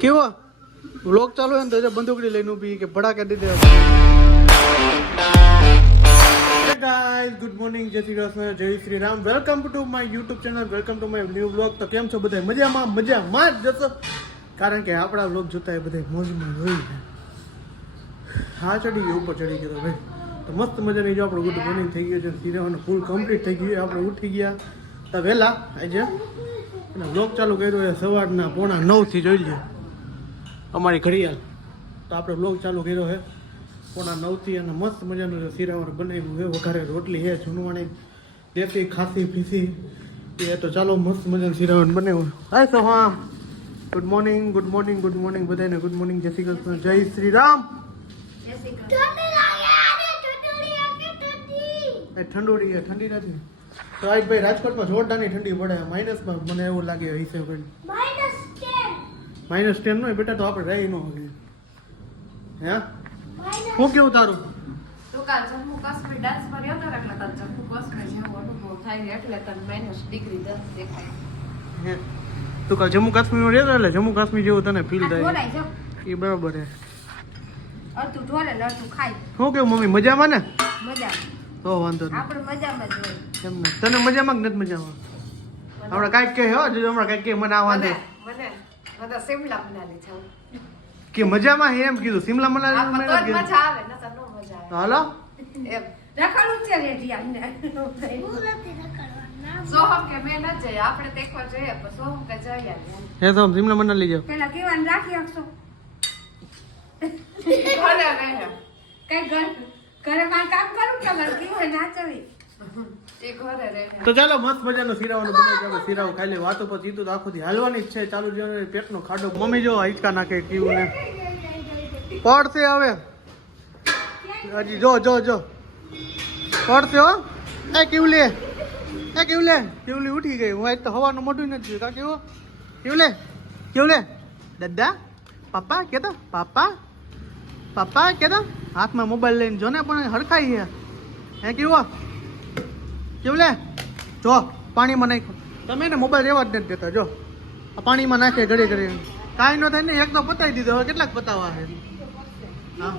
કેવો વ્લોગ ચાલુ હોય ને તો બંદૂકડી લઈને ઊભી કે ભડાકે દીધે. ગાઈસ ગુડ મોર્નિંગ, જય શ્રી કૃષ્ણ, જય Shri Ram. Welcome to my YouTube channel, welcome to my new vlog. તો કેમ છો બધા? મજામાં જ જશો, કારણ કે આપણા વ્લોગ જોતા એ બધા મોજમાં હોય છે. હા ચડી ગયો, ઉપર ચડી ગયો ભાઈ. તો મસ્ત મજાની જો આપણું ગુડ મોર્નિંગ થઈ ગયું છે, સિરાવાનું ફૂલ કમ્પ્લીટ થઈ ગયું. આપણે ઉઠી ગયા તો વહેલા આજે અને વ્લોગ ચાલુ કર્યો એ સવારના 8:45 જોઈ લે અમારી ઘડિયાળ. તો આપણે વ્લોગ ચાલુ કર્યો છે 8:45 અને મસ્ત મજાનું સિરાવાનું બનાવ્યું છે. વઘારે રોટલી છે, જૂનવાણી દેશી ખાસી ફીસી એ. તો ચાલો મસ્ત મજાનું સિરાવાનું બનાવ્યું. હાય તો હા, ગુડ મોર્નિંગ બધાને. ગુડ મોર્નિંગ, જય શ્રી કૃષ્ણ, જય શ્રી રામ. ઠંડી નથી તો આજ ભાઈ રાજકોટમાં જોરદારની ઠંડી પડે. માઇનસમાં મને એવું લાગે હશે ભાઈ. -10 નો બેટા તો આપણે રહી ન હોય. હે હું કેવું તારું? તો કાલ જમ્મુ કાશ્મીર ડાન્સ પર આવ્યો તો એટલે તને જમ્મુ કાશ્મીર જેવો અનુભવ થાય એટલે તને -10 દેખાય. હે તું કાલ જમ્મુ કાશ્મીરમાં રહેતો એટલે જમ્મુ કાશ્મીર જેવું તને ફીલ થાય. એ બરાબર હે. તું ઢોલે લડતું ખાઈ. શું કેવું મમ્મી, મજામાં ને? મજા તો વાંધો નહીં, આપણે મજામાં જ હોય. એમ ને? તને મજામાં કે નથી મજામાં? આપણે કાંઈક કહે હો, જો હમણાં કાંઈક કહે મને આ વાંધો મને તો શિમલા મનાલી જાવ કે મજામાં હે એમ કીધું. શિમલા મનાલી આ તો મજા આવે ન તો નો મજા આવે. હાલો એમ રખડું છે રેડિયા ને સોહમ કે મેં ન જાય, આપણે દેખવા જોઈએ પણ સોહમ કે જાય હે તો શિમલા મનાલી જાવ. પેલા કેવાન રાખી આપશો ઘરે રહે કઈ ઘરે કામ કરું કે ઘર કેવું ના ચડી એ ઘરે રહે. તો ચાલો મસ્ત મજાનો સિરાવાનું બનાવી. ચાલો સિરાવ ખાઈ લે. વાતો પર જીતું તો આખું દી હાલવાની જ છે. ચાલુ જો પેટનો ખાડો. મમ્મી જો હિંચકા નાખે કેવું ને પડશે હવે. હજી જો પડશે હો. એ કેવલી ઉઠી ગઈ. હું આજ તો હવાનું મોઢું નથી જોયું. કા કેવલે દાદા પપ્પા કેતો પપ્પા કેતો હાથમાં મોબાઈલ લઈને જો ને પણ હરખાઈ છે. હે કેવલે જો પાણીમાં નાખો. તમે ને મોબાઈલ રેવા જ નથી દેતા. જો આ પાણીમાં નાખે ઘડી કાંઈ ન થાય ને. એક તો પતાવી દીધો, હવે કેટલાક પતાવવા છે? હા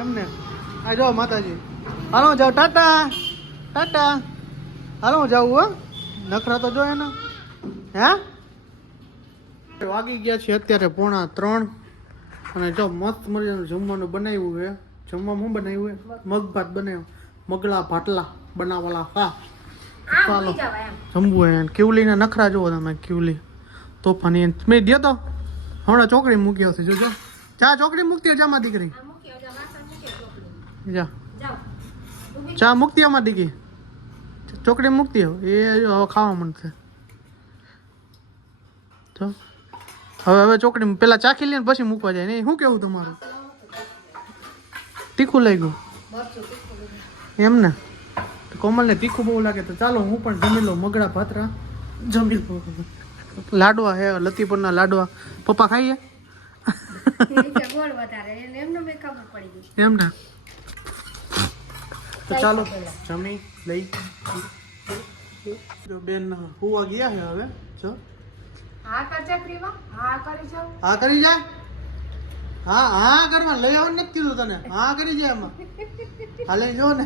એમ ને. આ જો માતાજી. હાલો જાઓ, ટાટા હાલો હું જાઉં. હો નખરા તો જો એના. હે વાગી ગયા છે અત્યારે 2:45 અને જો મસ્ત મજાનું જમવાનું બનાવ્યું છે. જમવામાં શું બનાવ્યું છે? મગ ભાત બનાવ્યો. મગલા ભાટલા બનાવેલા. હા ચાલો જમવું હે. કેવલીના નખરા જુઓ તમે. કેવલી તોફાની મેં દે તો હમણાં ચોકડી મૂક્યો છે. જોજો ચા ચોકડી મૂકતી જામાં દીકરી. જા ચા મૂકતી આમાં દીકરી. ચોકડી મૂકતી એ હવે ખાવા માંડશે. તો હવે ચોકડી પેલા ચાખી લે પછી મૂકવા જાય. નહીં શું કેવું તમારું? તીખું લાગ્યું એમ ને? કોમલને તીખું બહુ લાગે. તો ચાલો હું પણ જમી લઉં. મગડા ભાતરા જમી લઉં. લાડવા હે લતીપુરના લાડવા. પપ્પા ખાઈએ એમ ને? તો ચાલો જમી લઈ. જો બેન હુવા ગયા છે હવે. જો હા કરી જા. હા કરવા લઈ આવવાનું નથી કીધું તને. હા કરી જાય એમાં. હાલે જો ને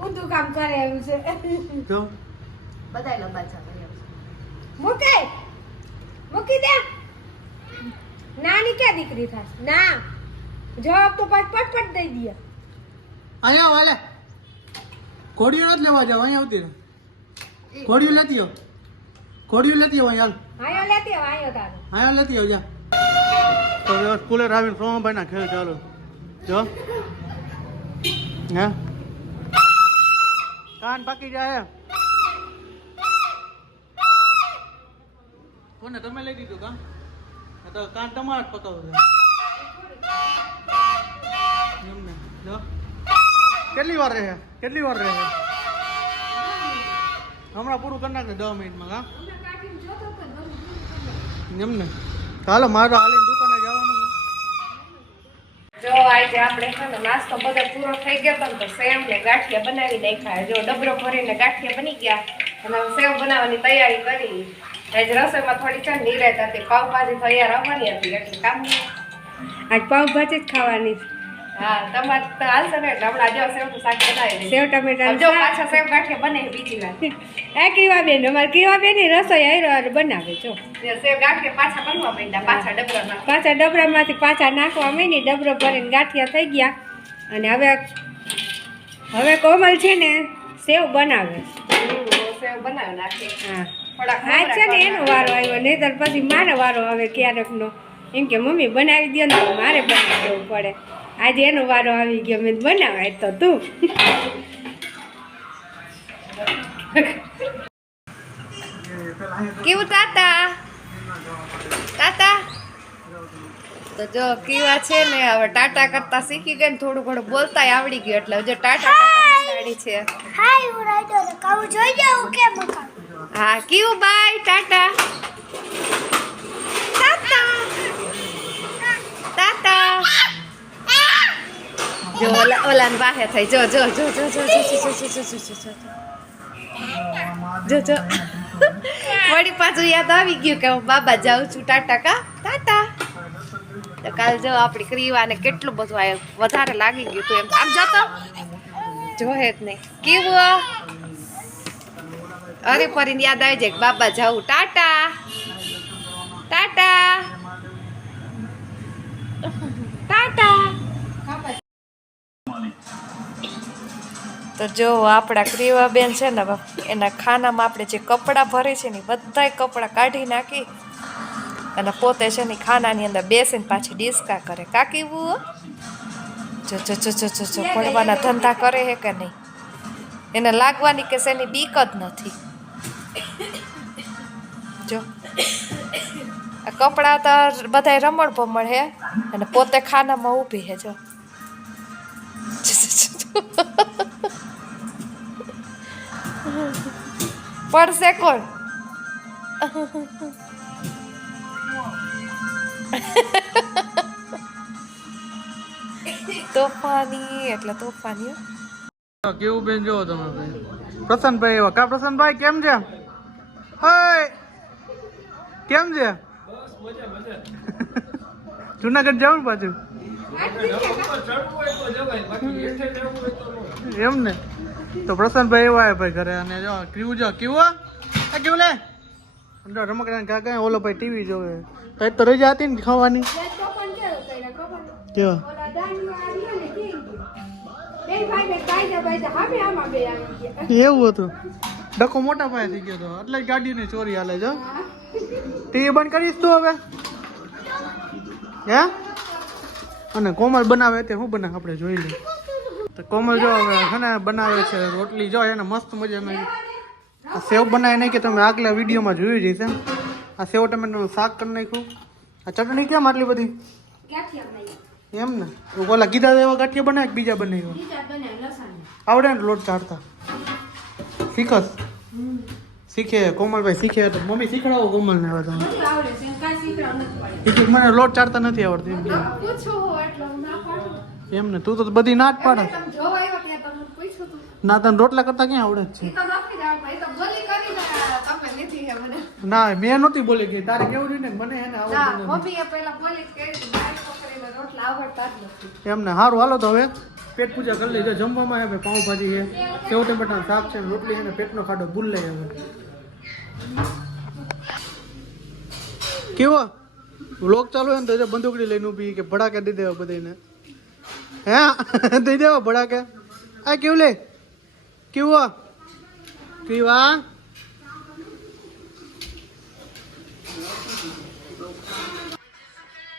ઊંધું કામ કરે એવું છે. જો બધાય લંબાચા કરી મૂકી દે. નાની ક્યાં દીકરી થાય ના જવાબ તો પટ દઈ દે. અહીંયા વાલે ઘોડીઓ નથી લેવા જાવ. અહીંયા આવતી રહે. ઘોડીઓ લેતી આવ અહીંયા. આયો લેતી આવ અહીંયા લેતી આવ જા. તો સ્કૂલે આવીને સોમભાઈ ના ખેલ ચાલો. જો હે કાન પાકી જાય. કોને તમે લઈ દીધું કામ? તો કાન તમારા જ પકાવો છે એમને. જો કેટલી વાર રહે? હમણાં પૂરું કરી નાખે 10 મિનિટમાં. કા એમ ને? ચાલો મારે હાલીને દુકાને જવાનું. જો આજે આપણે છે ને નાસ્તો બધો પૂરો થઈ ગયો તો સેવ ને ગાંઠિયા બનાવી નાખ્યા. જો ડબરો ભરીને ગાંઠિયા બની ગયા અને સેવ બનાવવાની તૈયારી કરી. આજ રસોઈમાં થોડી છે નિરાત હતી પાવભાજી તૈયાર આવવાની હતી એટલે કામ નહીં. આજ પાવભાજી જ ખાવાની છે. હા તમારે તો હાલશે ને એટલે હમણાં જો સેવનું શાક બનાવી દઈએ. સેવ ટમેટા જો પાછા સેવ ગાંઠિયા બને બીજી વાર આ કીવાબેન અમારે કીવાબેનની રસોઈ હારો બનાવે જો સેવ ગાંઠિયા પાછા બનવા માંડ્યા પાછા ડબરામાં. પાછા ડબરામાંથી પાછા નાખવા માંડી ડબરો ભરીને ગાંઠિયા થઈ ગયા અને હવે કોમલ છે ને સેવ બનાવે. સેવ બનાવી નાખી. હા થોડાક આજ છે ને એનો વારો આવ્યો નહીંતર પછી મારો વારો આવે ક્યારેકનો એમ કે મમ્મી બનાવી દો ને મારે બનાવી દેવું પડે. આજે એનો વારો આવી ગયો મેં બનાવાય તો તું કેવું તાતા તાતા તો જો કેવા છે ને હવે ટાટા કરતા શીખી ગઈ ને થોડું ઘણું બોલતાય આવડી ગયું એટલે જો ટાટા આવડી છે. હાય હું રાઈડર કાઉ જોઈ જાઉં કેમ કાઉ હા કેવું બાય ટાટા તાતા તાતા જો ઓલા ને બાહે થઈ જો જો જો જો જો જો જો જો જો વળી પાછું યાદ આવી ગયું કે હું બાબા જાઉં છું ટાટા કા ટાટા. તો કાલ જો આપણી ક્રીવાને કેટલું બધું આ વધારે લાગી ગયું તું એમ આમ જતો જોહે જ નહીં કેવું અરે ફરીને યાદ આવી જાય કે બાબા જાઉં ટાટા ટાટા ટાટા. તો જો આપણા ક્રીવાબેન છે ને એના ખાનામાં આપણે જે કપડાં ભરે છે ને બધાય કપડાં કાઢી નાખી અને પોતે છે ને ખાનાની અંદર બેસીને પાછી ડિસ્કા કરે કાકીવું જો જો જો જો જો જો પડવાના ધંધા કરે હે કે નહીં એને લાગવાની કે શેની બીક જ નથી. જો આ કપડાં તો બધાય રમણ ભમણ હે અને પોતે ખાનામાં ઊભી હે જો પડશે કોણ તોફાની એટલે તોફાની. કેવું બેન જોવો તમે ભાઈ પ્રસન્નભાઈ એવા કા પ્રસન્નભાઈ કેમ છે? હાય કેમ છે? જુનાગઢ જાવ પાછું એમ ને તો પ્રસન્નભાઈ એવા ભાઈ ઘરે અને જો કેવું જો કેવું કેવું લે જો રમકડા કાકા ઓલો ભાઈ ટીવી જોવે તો એ તો રજા હતી ને ખાવાની કેવા એવું હતું ડખો મોટા પાયે થઈ ગયો હતો એટલે ગાડીની ચોરી હાલે છે. ટીવી બંધ કરીશ તું હવે હે અને કોમલ બનાવે તે શું બનાવે આપણે જોઈ લઈએ. તો કોમલ જો હવે છે ને બનાવે છે રોટલી જો એને મસ્ત મજાની આ સેવ બનાવે નહીં કે તમે આગલા વિડીયોમાં જોયું જઈશ એમ. આ સેવ ટમેટાનું શાક કરી નાખ્યું. આ ચટણી કેમ આટલી બધી એમ ને ઓલા કીધા એવા ગાંઠિયા બનાવે બીજા બનાવ્યા આવડે ને લોટ ચાડતા શીખસ શીખે કોમલભાઈ શીખે તો મમ્મી શીખડાવો કોમલને હવે તમે મને લોટ ચાડતા નથી આવડતું એમ ને તું તો બધી ના જ પાડે ના તને રોટલા કરતા ક્યાં આવડે જ છે ના મેં નહોતી બોલી ગઈ તારે કેવું રહ્યું ને મને એને આવડતું એમ ને સારું હાલો તો હવે પેટ પૂજા કરી લઈ જમવામાં આવે પાઉંભાજી છે સેવ ટમેટાનું શાક છે રોટલી છે ને પેટનો ખાડો ભૂલ લઈ હવે કેવો વ્લોગ ચાલુ હોય ને તો બંદૂકડી લઈને ઊભી કે ભડાકે દઈ દેવા બધાને હે દઈ દેવા ભડાકે આ કેવું લે કેવું કેવા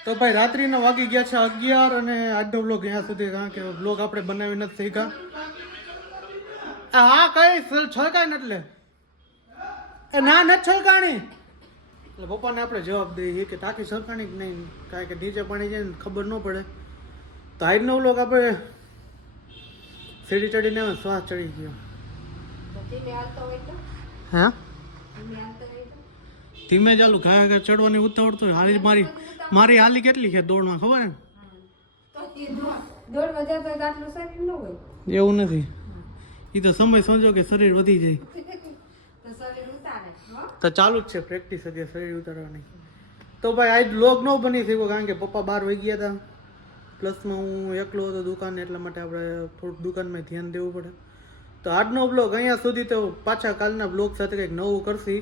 તો ભાઈ રાત્રિના વાગી ગયા છે 11 અને આજનો વ્લોગ અહીંયા સુધી કારણ કે વ્લોગ આપણે બનાવી નથી શીખ્યા. હા કઈ છલકાય ને એટલે એ ના નથી છલકાણી એટલે પપ્પાને આપણે જવાબ દઈએ કે તાકી છલકાણી જ નહીં કારણ કે નીચે પાણી જાય ને ખબર ન પડે. તો આજનો વ્લોગ આપણે સીડી ચડીને શ્વાસ ચડી ગયો હે ધીમે ચાલુ ઘા ઘા ચડવાની ઉતાવળ તો હાલી મારી હાલી કેટલી છે દોડમાં ખબર ને એવું નથી એ તો સમય સમજો કે શરીર વધી જાય તો ચાલુ જ છે પ્રેક્ટિસ હજી શરીર ઉતારવાની. તો ભાઈ આજ વ્લોગ ન બની શક્યો કારણ કે પપ્પા 12 વાગી ગયા હતા, પ્લસમાં હું એકલો હતો દુકાને, એટલા માટે આપણે થોડુંક દુકાનમાં ધ્યાન દેવું પડે. તો આજનો બ્લોગ અહીંયા સુધી. તો પાછા કાલના બ્લોગ સાથે કંઈક નવું કરશી.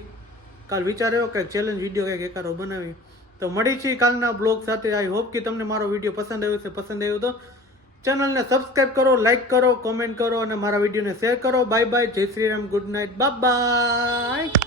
કાલ વિચાર્યો કંઈક ચેલેન્જ વિડીયો કંઈક એકારો બનાવી. તો મળી છીએ કાલના બ્લોગ સાથે. આઈ હોપ કે તમને મારો વિડીયો પસંદ આવ્યો છે. પસંદ આવ્યો તો ચેનલને સબસ્ક્રાઈબ કરો, લાઈક કરો, કોમેન્ટ કરો અને મારા વિડીયોને શેર કરો. બાય બાય, જય Shri Ram, good night, bye bye.